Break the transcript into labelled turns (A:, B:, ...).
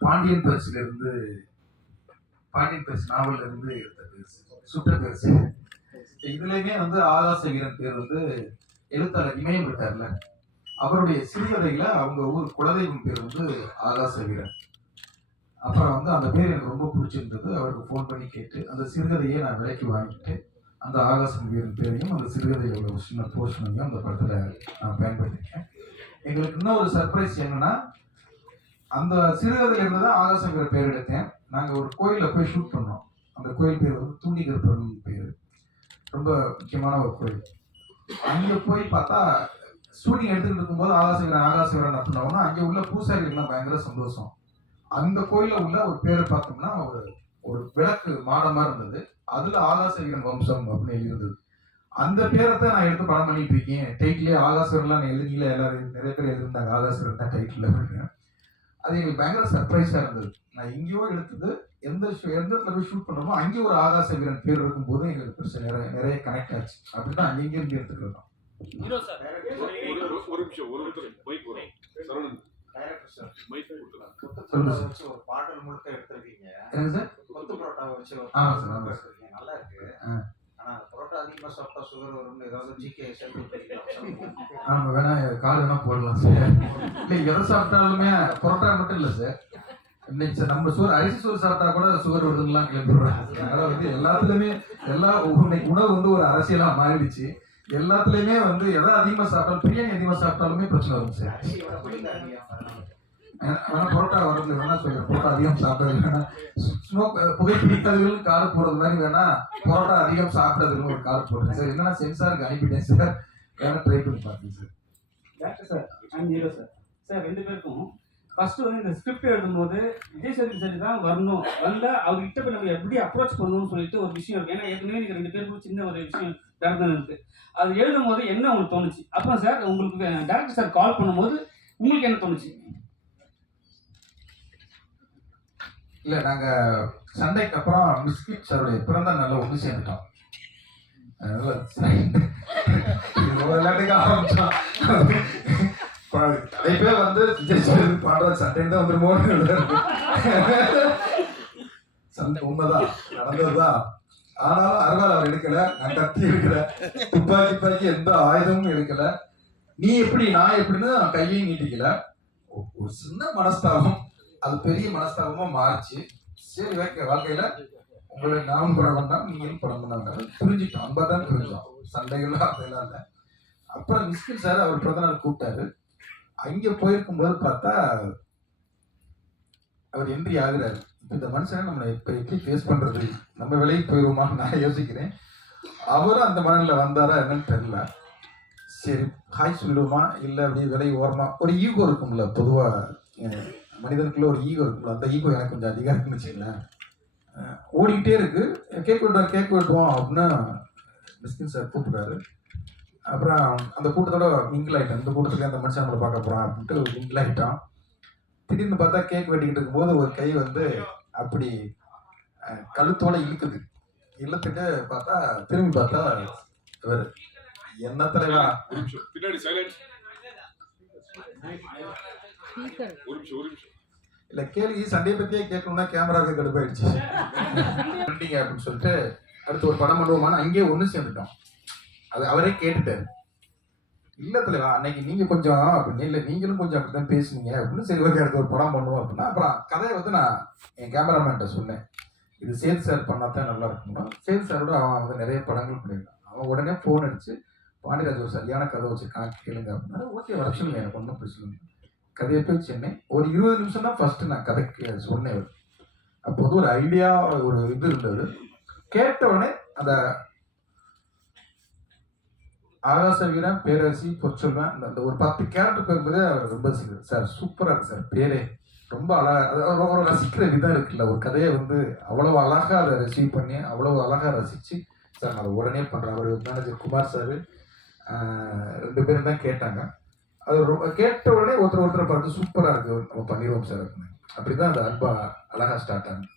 A: பாண்டியன் பரிசுல இருந்து பாண்டியன் பரிசு நாவல் இருந்து எடுத்த பரிசு சுற்ற பரிசு. இதுலயுமே வந்து ஆகாச வீரன் பேர் வந்து எழுத்தாளர் இமயம் விட்டார்ல அவருடைய சிறுகதையில அவங்க ஊர் குலதெய்வம் பேர் வந்து ஆகாச வீரன் அப்புறம் வந்து அந்த பேர் எனக்கு ரொம்ப பிடிச்சிருந்தது அவருக்கு ஃபோன் பண்ணி கேட்டு அந்த சிறுகதையை நான் விலைக்கு வாங்கிட்டு அந்த ஆகாசம் வீரன் பேரையும் அந்த சிறுகதையில் உள்ள ஒரு சின்ன போர்ஷனையும் அந்த படத்தில் நான் பயன்படுத்திருக்கேன். எங்களுக்கு இன்னொரு சர்ப்ரைஸ் என்னன்னா அந்த சிறுகதையில இருந்து தான் ஆகாசங்கிற பேர் எடுத்தேன். நாங்கள் ஒரு கோயிலில் போய் ஷூட் பண்ணோம். அந்த கோயில் பேர் வந்து தூண்டிகற்பன் பேர். ரொம்ப முக்கியமான ஒரு கோயில். அங்கே போய் பார்த்தா ஷூட்டிங் எடுத்துக்கிட்டு இருக்கும்போது ஆகாசவீரன் ஆகாசவீரன் அப்படின்னா அங்கே உள்ள பூசாரிகள்லாம் பயங்கர சந்தோஷம். அந்த கோயிலில் உள்ள ஒரு பேரை பார்த்தோம்னா ஒரு ஒரு விளக்கு மாடமாக இருந்தது. அதில் ஆகாசவீரன் வம்சம் அப்படின்னு இருந்தது அந்த பேரை தான் நான் எடுத்து படம் பண்ணிட்டு இருக்கேன். டைட்டிலே ஆகாசவரெல்லாம் நான் எழுதியில எல்லாரும் நிறைய பேர் எழுதிருந்தாங்க ஆகாசவரன் தான் டைட்டில் அப்படின்னு அது எங்களுக்கு பயங்கர சர்ப்ரைஸா இருந்தது. நான் எங்கேயோ எடுத்தது எந்த ஷூ எந்த இடத்துல போய் ஷூட் பண்ணோமோ அங்கே ஒரு ஆகாச வீரன் பேர் இருக்கும்போது எங்களுக்கு பெருசு நிறைய நிறைய கனெக்ட் ஆச்சு. அப்படிதான் அங்கே இங்கே இருந்து எடுத்துக்கிறது தான்
B: ஹீரோ சார்.
C: ஒரு நிமிஷம் ஒரு நிமிஷம். மைக் வரும். சரவணன்.
D: Director sir?
C: மைக் கொடுத்துருங்க
D: சாப்பிட்டா சுகர் வரும்னு ஏதாவது ஜிகே
A: வேணா கால் வேணா போடலாம் சார் இல்லை எதை சாப்பிட்டாலுமே பரோட்டா மட்டும் இல்லை சார் இன்னைக்கு சார் நம்ம சோறு அரிசி சோறு சாப்பிட்டா கூட சுகர் வருதுலாம் கேள்விப்படுறாங்க அதனால வந்து எல்லாத்துலயுமே எல்லா இன்னைக்கு உணவு வந்து ஒரு அரசியலா மாறிடுச்சு. எல்லாத்துலயுமே வந்து எதை அதிகமா சாப்பிட்டாலும் பிரியாணி அதிகமா சாப்பிட்டாலுமே பிரச்சனை வரும் சார்
D: ஆனால் வர
A: பரோட்டா வரது வேணா சொல்ல பரோட்டா அதிகம் சாப்பிட்றது வேணா ஸ்மோக் புகைப்பிடித்தவர்கள் கார் போடுறது மாதிரி வேணா பரோட்டா அதிகம் சாப்பிட்றதுன்னு ஒரு கார் போடுறேன் சார் என்னன்னா சென்சாருக்கு அனுப்பிட்டேன் சார். வேணா ட்ரை பண்ணி பார்த்தேன் sir.
B: Doctor sir and hero sir sir ரெண்டு பேருக்கும் ஃபர்ஸ்ட் வந்து இந்த ஸ்கிரிப்ட் எழுதும்போது விஜய் சேதுபதி சார் தான் வரணும். வந்தா அவர்கிட்ட போய் நம்ம எப்படி அப்ரோச் பண்ணணும்னு சொல்லிட்டு ஒரு விஷயம் இருக்கு. ஏன்னா ஏற்கனவே எனக்கு ரெண்டு பேருக்கும் சின்ன ஒரு விஷயம் நடந்தது இருக்கு. அது எழுதும் போது என்ன உங்களுக்கு தோணுச்சு? அப்புறம் சார் உங்களுக்கு டேரக்டர் சார் கால் பண்ணும்போது உங்களுக்கு என்ன தோணுச்சு?
A: இல்லை நாங்கள் சண்டைக்கு அப்புறம் மிஸ்கிட் சாருடைய பிறந்த நாள்ல ஒன்று சேர்ந்துட்டோம். அதனால இது ஒரு விளையாட்டுக்கு ஆரம்பிச்சோம். நிறைய பேர் வந்து விஜய் சேதுபதி பாடுற சண்டைன்னு தான் வந்துருமோன்னு சண்டை உண்மைதான் நடந்ததுதான். ஆனாலும் அருவாள் அவர் எடுக்கல நான் கத்தி எடுக்கல துப்பாக்கி துப்பாக்கி எந்த ஆயுதமும் எடுக்கல. நீ எப்படி நான் எப்படின்னு நான் கையையும் நீட்டிக்கல. ஒரு சின்ன மனஸ்தாபம். அது பெரிய மனஸ்தாபமா மாறுச்சு. சரி ஓகே வாழ்க்கையில உங்களை நானும் படம் பண்ணா நீங்களும் படம் பண்ணாங்க புரிஞ்சுட்டோம் அன்பா தான் புரிஞ்சோம் சண்டைகளும் அதெல்லாம் இல்லை. அப்புறம் மிஸ்கின் சார் அவர் பிறந்த நாள் கூப்பிட்டாரு. அங்க போயிருக்கும்போது பார்த்தா அவர் என்ட்ரி ஆகுறாரு. இந்த மனுஷனை நம்ம இப்ப எப்படி ஃபேஸ் பண்றது? நம்ம விலைக்கு போயிருவோமான்னு நான் யோசிக்கிறேன். அவரும் அந்த மனநில வந்தாரா என்னன்னு தெரியல. சரி ஹாய் சொல்லுவோமா? இல்லை அப்படியே விலை ஓரமா? ஒரு ஈகோ இருக்கும்ல பொதுவாக மனிதனுக்குள்ள ஒரு ஈகோ இருக்கும்ல. அந்த ஈகோ எனக்கு கொஞ்சம் அதிகம் இருக்குன்னு வச்சுங்களேன் ஓடிக்கிட்டே இருக்கு. கேக் வெட்டுவார் கேக் வெட்டுவோம் அப்படின்னா மிஸ்கின் சார் கூப்பிடுறாரு. அப்புறம் அந்த கூட்டத்தோட மிங்கிள் ஆகிட்டான் இந்த கூட்டத்துலேயே அந்த மனுஷன் நம்மளை பார்க்க போகிறான் அப்படின்ட்டு மிங்கிள் ஆகிட்டான் திடீர்னு பார்த்தா கேக் வெட்டிக்கிட்டு இருக்கும்போது ஒரு கை வந்து அப்படி கழுத்தோட இழுக்குது. இழுத்துட்டு பார்த்தா திரும்பி பார்த்தா இவர். என்ன தலைவா?
C: ஒரு பின்னாடி
A: இல்ல கேள்வி சண்டையை பத்தியே கேட்கணும்னா கேமராவுக்கு கடுப்பாயிடுச்சு. பண்ணிட்டீங்க அப்படின்னு சொல்லிட்டு அடுத்து ஒரு படம் பண்ணுவோமான்னு அங்கேயே ஒண்ணு சேர்ந்துட்டோம். அது அவரே கேட்டுட்டாரு. இல்ல தலைவா அன்னைக்கு நீங்க கொஞ்சம் அப்படின்னு இல்ல நீங்களும் கொஞ்சம் அப்படிதான் பேசுனீங்க. அப்படின்னு சரி ஓகே அடுத்து ஒரு படம் பண்ணுவோம் அப்படின்னா அப்புறம் கதையை வந்து நான் என் கேமராமேன்ட்ட சொன்னேன். இது சேத் சார் பண்ணா தான் நல்லா இருக்கும்னா. சேத் சாரோட அவன் வந்து நிறைய படங்கள் பண்ணியிருக்கான். அவன் உடனே ஃபோன் அடிச்சு பாண்டியராஜ் ஒரு சரியான கதை வச்சிருக்கான் கேளுங்க அப்படின்னா ஓகே வர சொல்லுங்க எனக்கு ஒன்றும் பிரச்சனை இல்லை. கதையை போய் சென்னேன் ஒரு இருபது நிமிஷம் தான் ஃபர்ஸ்ட் நான் கதைக்கு சொன்னேன் அப்போ வந்து ஒரு ஐடியா ஒரு இது இருந்தது கேட்ட உடனே அந்த ஆகாச வீரன் பேரரசி பொற்சொல்வன் அந்த அந்த ஒரு பத்து கேரக்டர் பேரும்போதே அவர் ரொம்ப சார் சூப்பராக இருக்கு சார் பேரே. ரொம்ப அழகாக அதாவது ஒரு- ரசிக்கிற விதம் இருக்குல்ல ஒரு கதையை வந்து அவ்வளோ அழகாக அதை ரிசீவ் பண்ணி அவ்வளோ அழகாக ரசித்து சார் நான் அதை உடனே பண்ணுறேன் அவர் மேனேஜர் குமார் சார் ரெண்டு பேரும் தான் கேட்டாங்க. அது ரொம்ப கேட்ட உடனே ஒருத்தர் ஒருத்தரை பார்த்து சூப்பராக இருக்கு. நம்ம பண்ணிடுவோம் சார் அப்படின்னு. அப்படிதான் அந்த அன்பா அழகா ஸ்டார்ட் ஆகுது